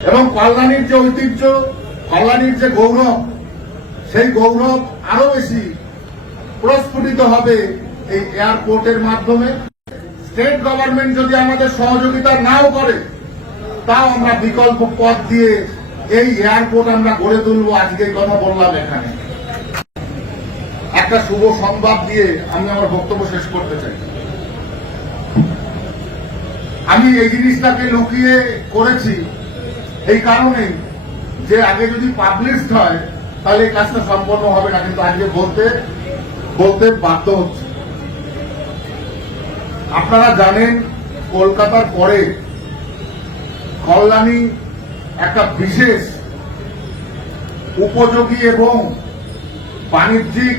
এবং কল্যাণীর যে ঐতিহ্য, কল্যাণীর যে গৌরব, সেই গৌরব আরো বেশি প্রস্ফুটিত হবে এই এয়ারপোর্টের মাধ্যমে। স্টেট গভর্নমেন্ট যদি আমাদের সহযোগিতা নাও করে, তাও আমরা বিকল্প পথ দিয়ে এই এয়ারপোর্ট আমরা গড়ে তুলবো। আজকে এই কথা বললাম এখানে। একটা শুভ সংবাদ দিয়ে আমি আমার বক্তব্য শেষ করতে চাই। আমি এই জিনিসটাকে লুকিয়ে করেছি এই কারণে যে আগে যদি পাবলিশড হয় তাহলে এই কাজটা সম্পন্ন হবে না, কিন্তু আজকে বলতে বাধ্য হচ্ছে। আপনারা জানেন কলকাতার পরে কল্যাণী একটা বিশেষ উপযোগী এবং বাণিজ্যিক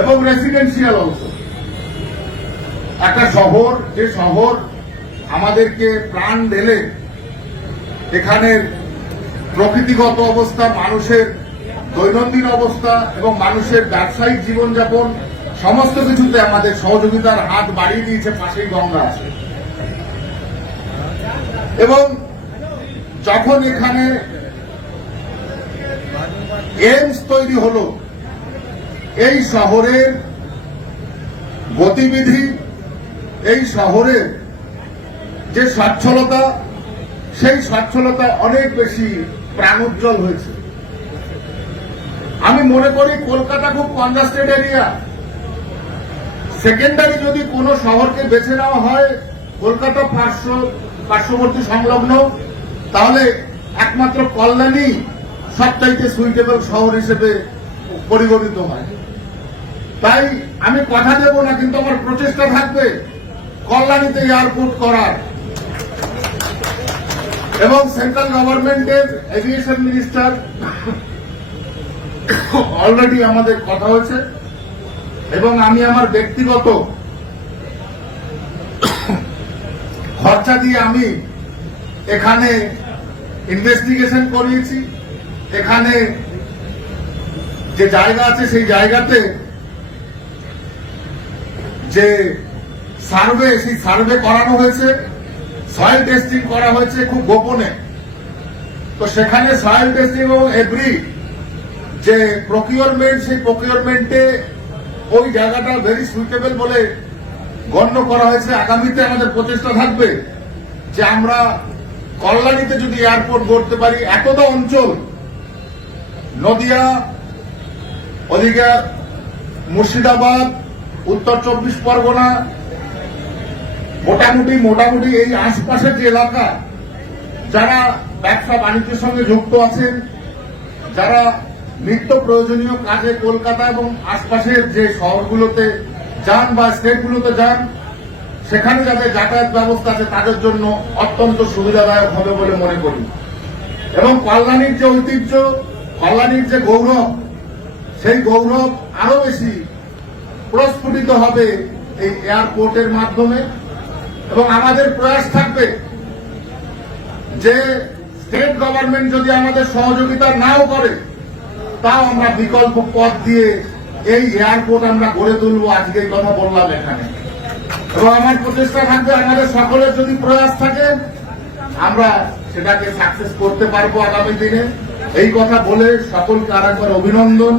এবং রেসিডেন্সিয়াল অংশ একটা শহর, যে শহর আমাদেরকে প্রাণ ঢেলে এখানের প্রকৃতিগত অবস্থা, মানুষের দৈনন্দিন অবস্থা এবং মানুষের ব্যবসায়িক জীবনযাপন সমস্ত কিছুতে আমাদের সহযোগিতার হাত বাড়িয়ে দিয়েছে। পাশেই গঙ্গা আছে এবং যখন এখানে এইমস তৈরি হলো, এই শহরের গতিবিধি, এই শহরের যে সচ্ছলতা, সেই সচ্ছলতা অনেক বেশি প্রাণোজ্জ্বল হয়েছে। আমি মনে করি কলকাতা খুব কনজাস্টেড এরিয়া। সেকেন্ডারি যদি কোনো শহরকে বেছে নেওয়া হয় কলকাতা পার্শ্ববর্তী সংলগ্ন, তাহলে একমাত্র কল্যাণী সবচাইতে সুইটেবল শহর হিসেবে পরিগণিত হয়। তাই আমি কথা দেব না, কিন্তু আমার প্রচেষ্টা থাকবে কল্যাণীতে এয়ারপোর্ট করার। এবং সেন্ট্রাল গভর্নমেন্টের এভিয়েশন মিনিস্টার অলরেডি আমাদের কথা হয়েছে এবং আমি আমার ব্যক্তিগত খরচা দিয়ে আমি এখানে ইনভেস্টিগেশন করিয়েছি। এখানে যে জায়গা আছে সেই জায়গাতে যে সার্ভে, সেই সার্ভে করানো হয়েছে, সয়েল টেস্টিং করা হয়েছে খুব গোপনে। তো সেখানে সয়েল টেস্টিং এবং এভরি যে প্রকিউরমেন্ট, সেই প্রকিউরমেন্টে ওই জায়গাটা ভেরি সুইটেবল বলে গণ্য করা হয়েছে। আগামীতে আমাদের প্রচেষ্টা থাকবে যে আমরা কল্যাণীতে যদি এয়ারপোর্ট গড়তে পারি, একদা অঞ্চল নদিয়া, ওদিকে মুর্শিদাবাদ, উত্তর 24 পরগনা, মোটামুটি এই আশপাশের যে এলাকা, যারা ব্যবসা বাণিজ্যের সঙ্গে যুক্ত আছেন, যারা নিত্য প্রয়োজনীয় কাজে কলকাতা এবং আশপাশের যে শহরগুলোতে যান বা স্টেটগুলোতে যান, সেখানে যাদের যাতায়াত ব্যবস্থা আছে তাদের জন্য অত্যন্ত সুবিধাদায়ক হবে বলে মনে করি। এবং কল্যাণীর যে ঐতিহ্য, কল্যাণীর যে গৌরব, সেই গৌরব আরো বেশি প্রস্ফুটিত হবে এই এয়ারপোর্টের মাধ্যমে। এবং আমাদের প্রয়াস থাকবে যে স্টেট গভর্নমেন্ট যদি আমাদের সহযোগিতা নাও করে, তাও আমরা বিকল্প পথ দিয়ে এই এয়ারপোর্ট আমরা গড়ে তুলবো। আজকে এই কথা বললাম এখানে। এবং আমার প্রচেষ্টা থাকবে, আমাদের সকলের যদি প্রয়াস থাকে আমরা সেটাকে সাকসেস করতে পারবো আগামী দিনে। এই কথা বলে সকলকে আরেকবার অভিনন্দন।